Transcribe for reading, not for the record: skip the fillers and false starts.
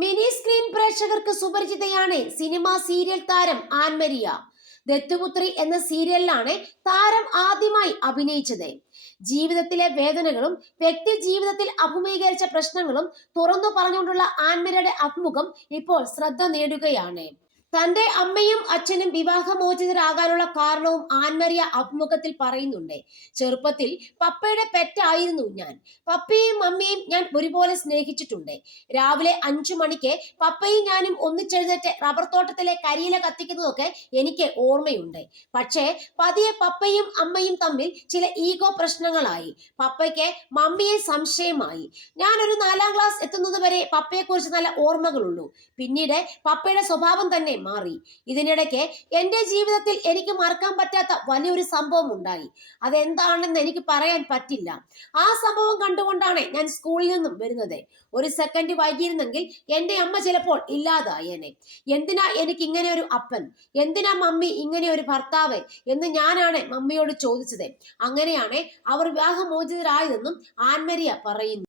Mini screen പ്രേക്ഷകർക്ക് സുപരിചിതയാണ് cinema serial താരം ആൻമരിയ. ദത്തുപുത്രി എന്ന സീരിയലിലാണ് താരം ആദ്യമായി അഭിനയിച്ചത്. ജീവിതത്തിലെ വേദനകളും വ്യക്തി ജീവിതത്തിൽ അഭിമുഖീകരിച്ച പ്രശ്നങ്ങളും തുറന്നു പറഞ്ഞുകൊണ്ടുള്ള ആൻമരിയുടെ അഭിമുഖം ഇപ്പോൾ ശ്രദ്ധ നേടുകയാണ്. തന്റെ അമ്മയും അച്ഛനും വിവാഹമോചിതരാകാനുള്ള കാരണവും ആൻമരിയ അഭിമുഖത്തിൽ പറയുന്നുണ്ട്. ചെറുപ്പത്തിൽ പപ്പയുടെ പെറ്റായിരുന്നു ഞാൻ. പപ്പയും മമ്മിയും ഞാൻ ഒരുപോലെ സ്നേഹിച്ചിട്ടുണ്ട്. രാവിലെ 5 മണിക്ക് പപ്പയും ഞാനും ഒന്നിച്ചെഴുന്നേറ്റ് റബ്ബർ തോട്ടത്തിലെ കരിയില കത്തിക്കുന്നതൊക്കെ എനിക്ക് ഓർമ്മയുണ്ട്. പക്ഷേ പതിയെ പപ്പയും അമ്മയും തമ്മിൽ ചില ഈഗോ പ്രശ്നങ്ങളായി. പപ്പയ്ക്ക് മമ്മിയെ സംശയമായി. ഞാനൊരു 4ാം ക്ലാസ് എത്തുന്നത് വരെ പപ്പയെക്കുറിച്ച് നല്ല ഓർമ്മകളുള്ളൂ. പിന്നീട് പപ്പയുടെ സ്വഭാവം തന്നെ മാറി. ഇതിനിടയ്ക്ക് എൻ്റെ ജീവിതത്തിൽ എനിക്ക് മറക്കാൻ പറ്റാത്ത വലിയൊരു സംഭവം ഉണ്ടായി. അതെന്താണെന്ന് എനിക്ക് പറയാൻ പറ്റില്ല. ആ സംഭവം കണ്ടുകൊണ്ടാണ് ഞാൻ സ്കൂളിൽ നിന്നും വരുന്നത്. ഒരു സെക്കൻഡ് വൈകിയിരുന്നെങ്കിൽ എൻ്റെ അമ്മ ചിലപ്പോൾ ഇല്ലാതായേനെ. എന്തിനാ എനിക്ക് ഇങ്ങനെ ഒരു അപ്പൻ, എന്തിനാ മമ്മി ഇങ്ങനെ ഒരു ഭർത്താവ് എന്ന് ഞാനാണ് മമ്മിയോട് ചോദിച്ചത്. അങ്ങനെയാണ് അവർ വിവാഹമോചിതരായതെന്നും ആൻമരിയ പറയുന്നു.